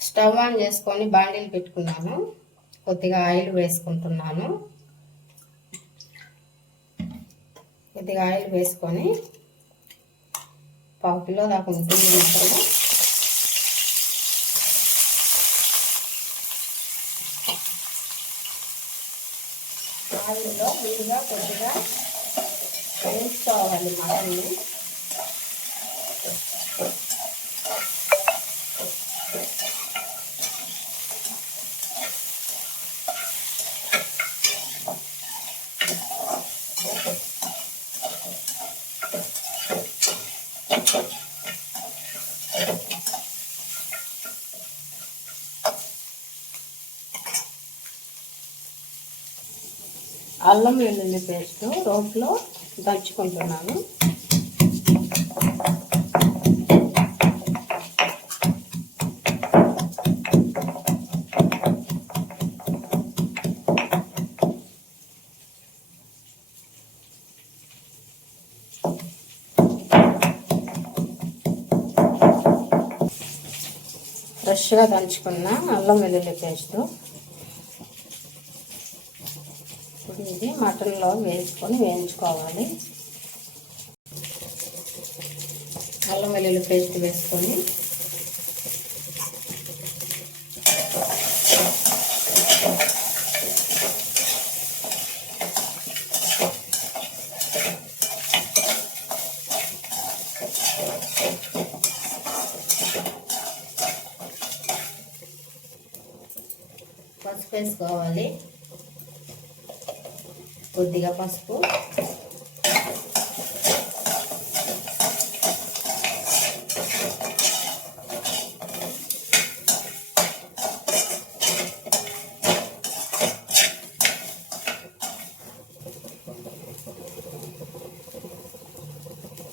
Stove on చేసుకొని బాండీలు పెట్టుకున్నాను. కొద్దిగా ఆయిల్ వేసుకుంటున్నాను. కొద్దిగా ఆయిల్ వేసుకొని పావు కిలో దాకా ఉంటుంది మొత్తంలో ఆయిల్లో వీలుగా కొద్దిగా వేసుకోవాలి మటన్ని. అల్లం వెల్లుల్లి పేస్ట్ రోట్లో దంచుకుంటున్నాను. ఫ్రెష్గా దంచుకున్న అల్లం వెల్లుల్లి పేస్టు. ఇప్పుడు ఇది మటన్లో వేసుకొని వేయించుకోవాలి. అల్లం వెల్లుల్లి పేస్ట్ వేసుకొని. పసుపు వేసుకోవాలి. కొద్దిగా పసుపు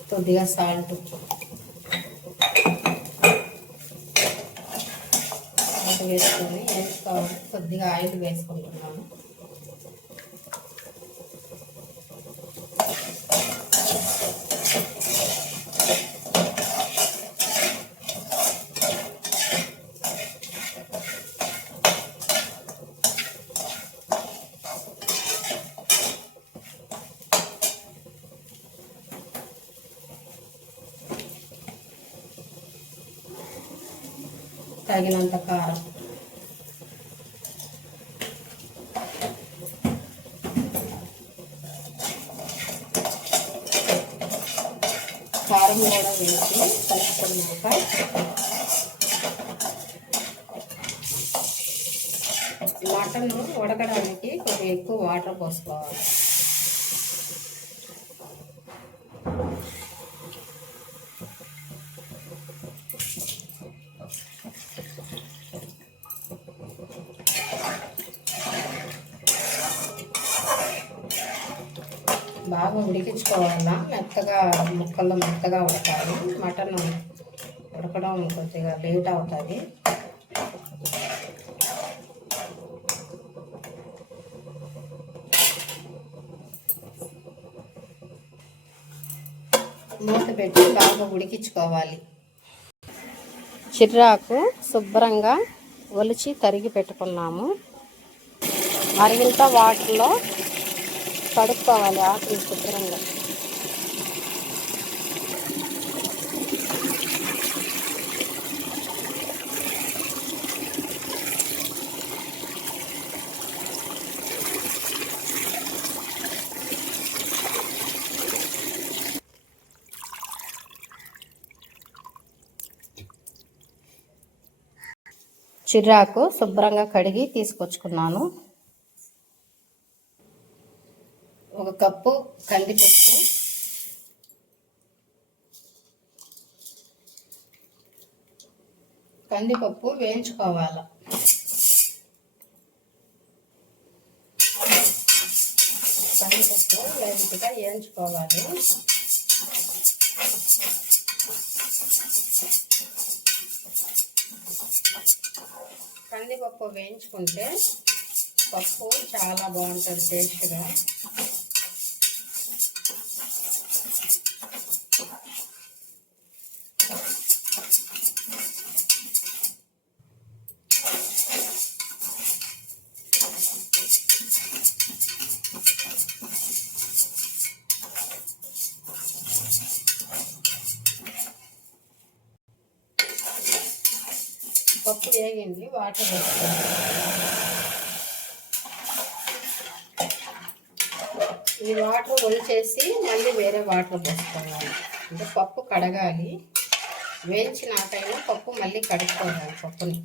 కొద్దిగా సాల్ట్ సాల్ట్ వేసుకొని వేసుకోవాలి కొద్దిగా ఆయిల్ వేసుకుంటున్నాను తగినంత కారం. కారం కూడా వేసి కలుపుకున్నాక మటన్ ఉడకడానికి కొద్దిగా ఎక్కువ వాటర్ పోసుకోవాలి బాగా ఉడికించుకోవాలా మెత్తగా ముక్కల్లో మెత్తగా ఉడకాలి. మటన్ ఉడకడం కొద్దిగా లేట్ అవుతుంది. మూత పెట్టి బాగా ఉడికించుకోవాలి. చిర్రాకు శుభ్రంగా ఒలిచి తరిగి పెట్టుకున్నాము. మరిగింత వాటర్లో కడుక్కోవాలి ఆకులు శుభ్రంగా. చిరాకు శుభ్రంగా కడిగి తీసుకొచ్చుకున్నాను. ఒక కప్పు కందిపప్పు కందిపప్పు వేయించుకోవాలి. కందిపప్పు లైట్గా వేయించుకోవాలి. కందిపప్పు వేయించుకుంటే పప్పు చాలా బాగుంటుంది టేస్ట్గా. పప్పు వేగింది వాటర్ వేసుకోండి ఈ వాటర్ ఒలిచేసి మళ్ళీ వేరే వాటర్ పోసుకోవాలి. అంటే పప్పు కడగాలి. వేయించినాకైనా పప్పు మళ్ళీ కడుక్కోవాలి పప్పుని.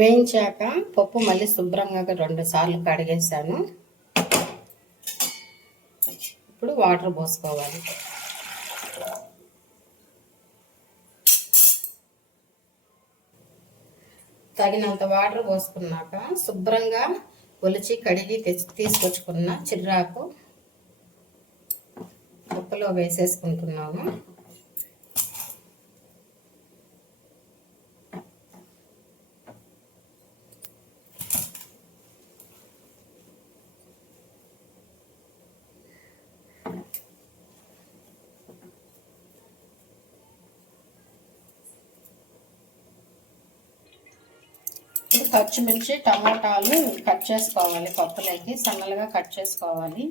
వేయించాక పప్పు మళ్ళీ శుభ్రంగా రెండు సార్లు కడిగేసాను ఇప్పుడు వాటర్ పోసుకోవాలి. తగినంత వాటర్ పోసుకున్నాక శుభ్రంగా ఒలిచి కడిగి తెచ్చి తీసుకొచ్చుకున్న చిర్రాకు ముక్కలో వేసేసుకుంటున్నాము. పచ్చిమిర్చి టమాటాలు కట్ చేసుకోవాలి పప్పులకి సన్నలుగా కట్ చేసుకోవాలి.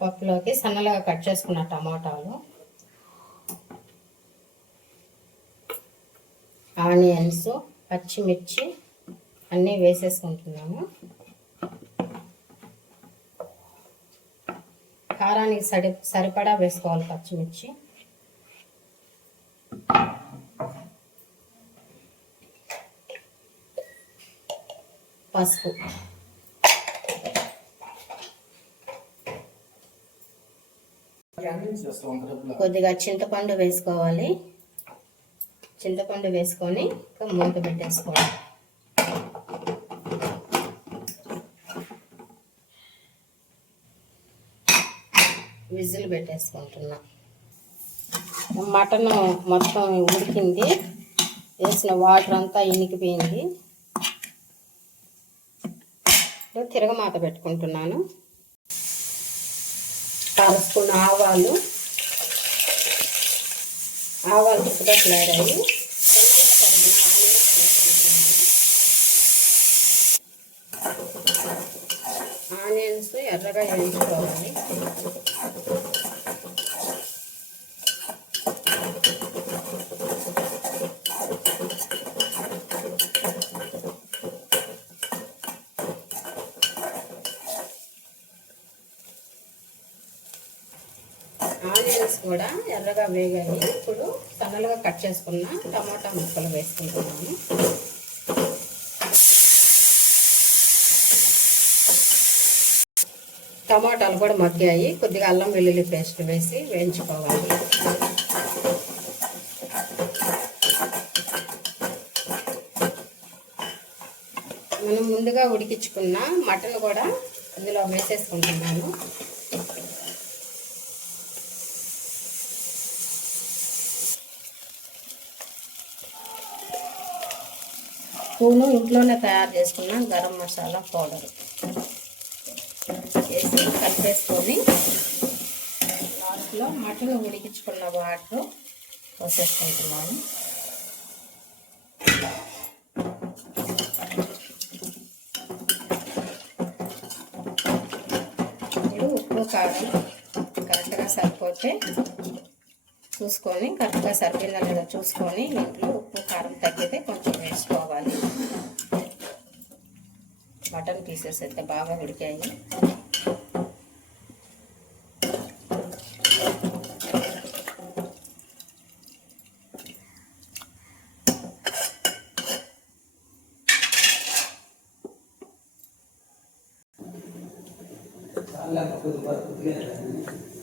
పప్పులోకి సన్నలుగా కట్ చేసుకున్న టమాటాలు. ఆనియన్స్ పచ్చిమిర్చి అన్నీ వేసేసుకుంటున్నాము. కారానికి సరి సరిపడా వేసుకోవాలి పచ్చిమిర్చి. పసుపు. కొద్దిగా చింతపండు వేసుకోవాలి. చింతపండు వేసుకొని ఇంకా మూత పెట్టేసుకోవాలి. విజిల్ పెట్టేసుకుంటున్నా. మటన్ మొత్తం ఉడికింది. వేసిన వాటర్ అంతా ఇనికిపోయింది. తిరగమాత పెట్టుకుంటున్నాను. అర స్పూన్ ఆవాలు ఆవాలు అయ్యి ఆనియన్స్ ఎర్రగా వేయించుకోవాలి ఆనియన్స్ కూడా ఎర్రగా వేగాయి. ఇప్పుడు సన్నలుగా కట్ చేసుకున్న టమాటా ముక్కలు వేసుకుంటున్నాను టమాటాలు కూడా మగ్గాయి. కొద్దిగా అల్లం వెల్లుల్లి పేస్ట్ వేసి వేయించుకోవాలి. మనం ముందుగా ఉడికించుకున్న మటన్ కూడా ఇందులో వేసేసుకుంటున్నాను. స్పూను ఇంట్లోనే తయారు చేసుకున్న గరం మసాలా పౌడర్. వేసి కలిపేసుకొని లాస్ట్లో మటన్ ఉడికించుకున్న వాటర్ పోసేసుకుంటున్నాను. కారం కరెక్ట్గా సరిపోతే చూసుకొని కరెక్ట్గా సరిపోయిందా లేదా చూసుకొని ఇంట్లో ఉప్పు కారం తగ్గితే కొంచెం వేసుకోవాలి. మటన్ పీసెస్ అయితే బాగా ఉడికాయి. ఒక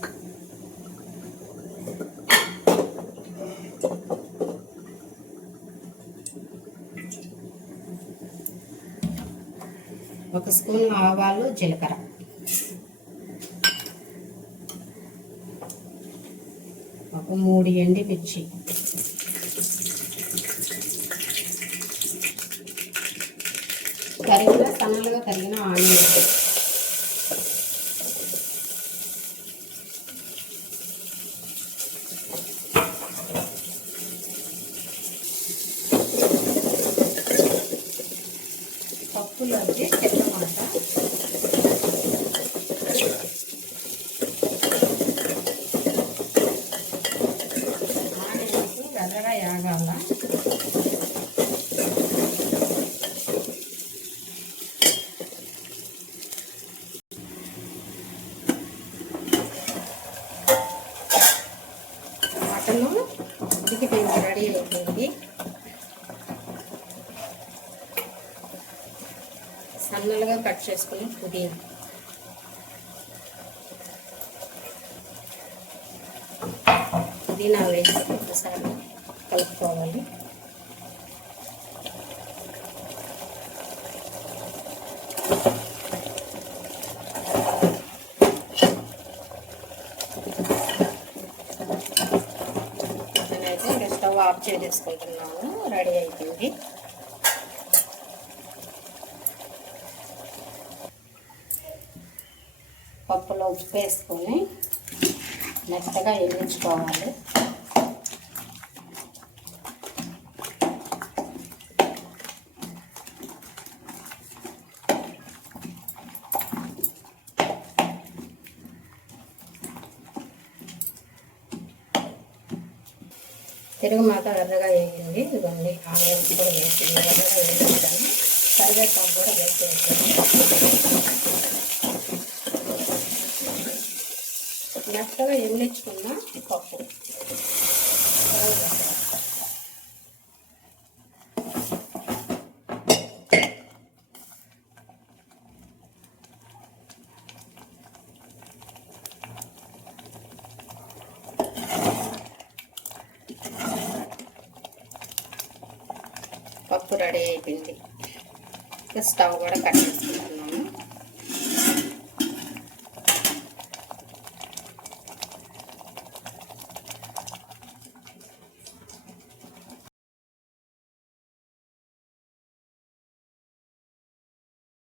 స్పూన్ ఆవాలు జీలకర్ర. ఒక మూడు ఎండిమిర్చి కరిగిన సన్నలుగా కరిగిన ఆనియన్ పప్పులోకి చిన్నమాట ఆనియన్స్ ఎర్రగా యాగాల మటను ఉడికిపోయింది రెడీ అయిపోయింది సన్నలుగా కట్ చేసుకుని పుదీనా. పుదీనా వేసి ఒకసారి కలుపుకోవాలి నేనైతే స్టవ్ ఆఫ్ చేసేసుకుంటున్నాను. రెడీ అయిపోయింది. పప్పులో ఉప్పు వేసుకొని మెత్తగా ఎల్లించుకోవాలి మాత ఎర్రగా వేయింది ఇదిగోండి ఆనియన్స్ కూడా వేసి ఎర్రగా వేసేస్తాను కరివేపాకు కూడా వేసేస్తాను మెత్తగా ఎండించుకున్న పప్పు. పప్పు రెడీ అయిపోయింది. స్టవ్ కూడా కట్టేసుకుంటున్నాను